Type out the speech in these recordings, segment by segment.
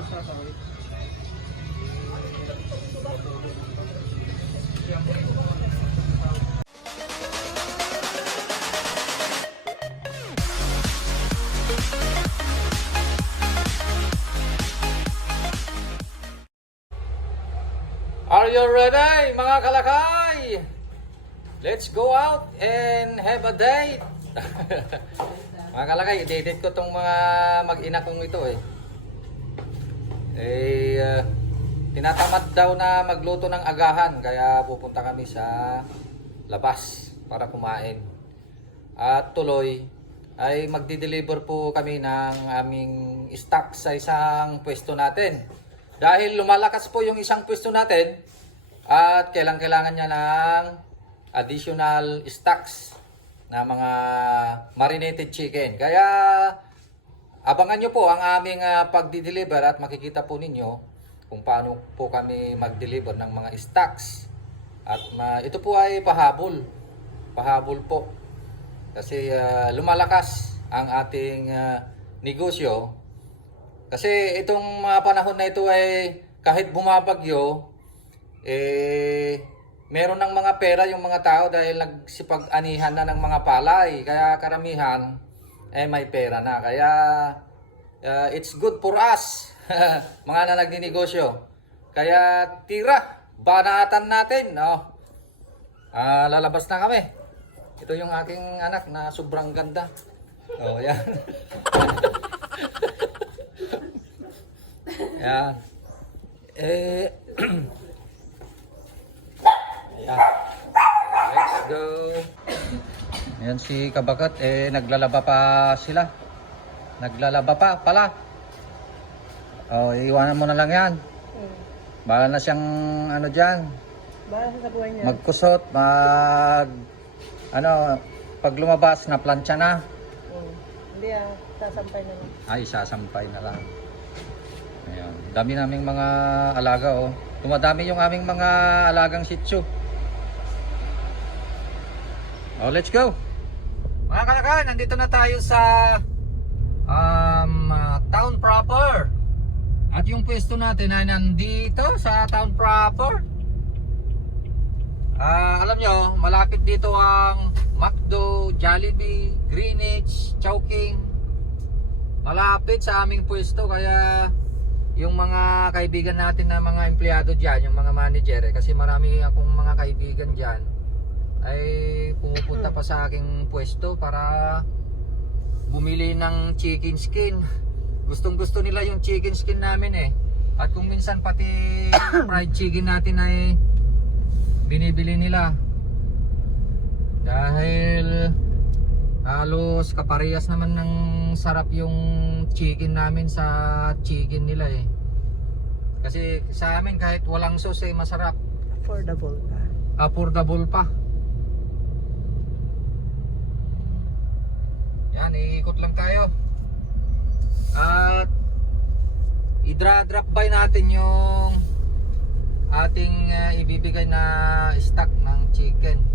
Are you ready, mga kalakay? Let's go out and have a date. Mga kalakay, i-date ko tong mga mag-ina kong ito tinatamad daw na magluto ng agahan, kaya pupunta kami sa labas para kumain. At tuloy ay magdi-deliver po kami ng aming stock sa isang pwesto natin. Dahil lumalakas po yung isang pwesto natin at kailangan niya ng additional stocks na mga marinated chicken. Kaya abangan nyo po ang aming pagdi-deliver at makikita po ninyo kung paano po kami mag-deliver ng mga stocks. At ito po ay pahabol. Pahabol po. Kasi lumalakas ang ating negosyo. Kasi itong mga panahon na ito ay kahit bumabagyo, meron ng mga pera yung mga tao dahil nagsipag-anihan na ng mga palay. Kaya karamihan may pera na. Kaya it's good for us, mga na nagninegosyo. Kaya tira, banatan natin. Lalabas na kami. Ito yung aking anak na sobrang ganda. Yan. Yan. Ayan. Let's go. Ayan si Kabakat, naglalaba pa sila. Naglalaba pa pala. Iiwanan mo na lang yan. Bahala na siyang dyan. Bahala sa buhay niya. Magkusot, pag lumabas na plancha na. Hindi sasampay na lang. Ay, sasampay na lang. Ayan. Dami naming mga alaga Dumadami yung aming mga alagang Shih Tzu. Let's go. Mga kalakay, nandito na tayo sa town proper. At yung pwesto natin ay nandito sa town proper. Alam nyo, malapit dito ang McDo, Jollibee, Greenwich, Chowking. Malapit sa aming pwesto, kaya yung mga kaibigan natin na mga empleyado dyan, yung mga manager, kasi marami akong mga kaibigan dyan, ay pumupunta pa sa aking pwesto para bumili ng chicken skin. Gustong gusto nila yung chicken skin namin At kung minsan pati fried chicken natin ay binibili nila. Dahil halos kaparehas naman ng sarap yung chicken namin sa chicken nila Kasi sa amin kahit walang sauce masarap. Affordable pa. Affordable pa. Yan, iikot lang tayo. At i-drop by natin yung ating ibibigay na stock ng chicken.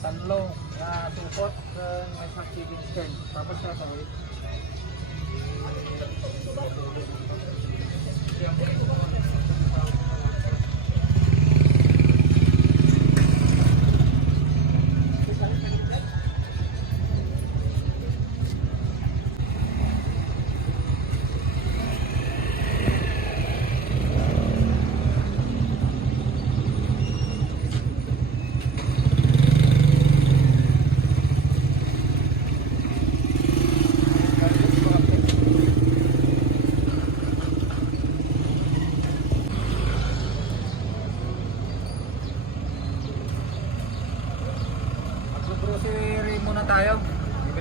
Tanlo na support may isang chicken skin. Tapos sasawi.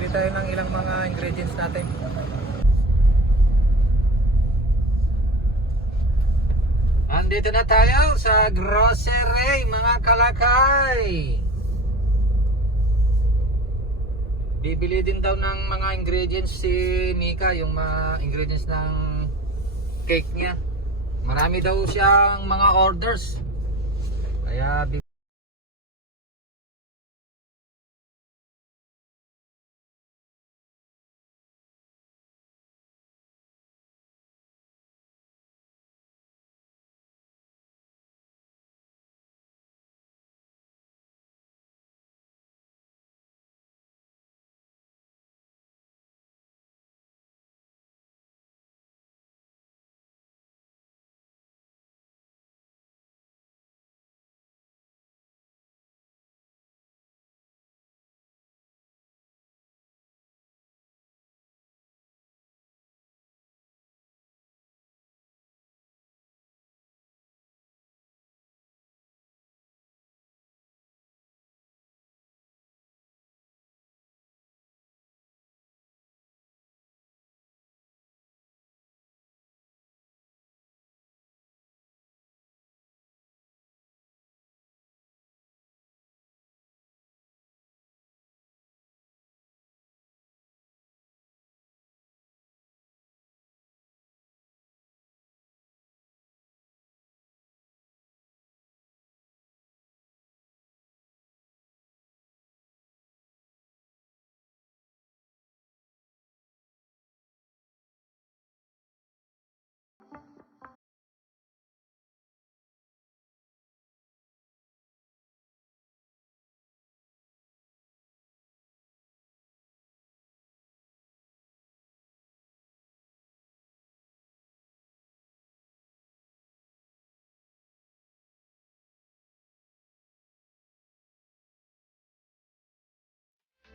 bili tayo ng ilang mga ingredients natin. Andito na tayo sa grocery, mga kalakay. Bibili din daw ng mga ingredients si Nika, yung mga ingredients ng cake niya. Marami daw siyang mga orders. Kaya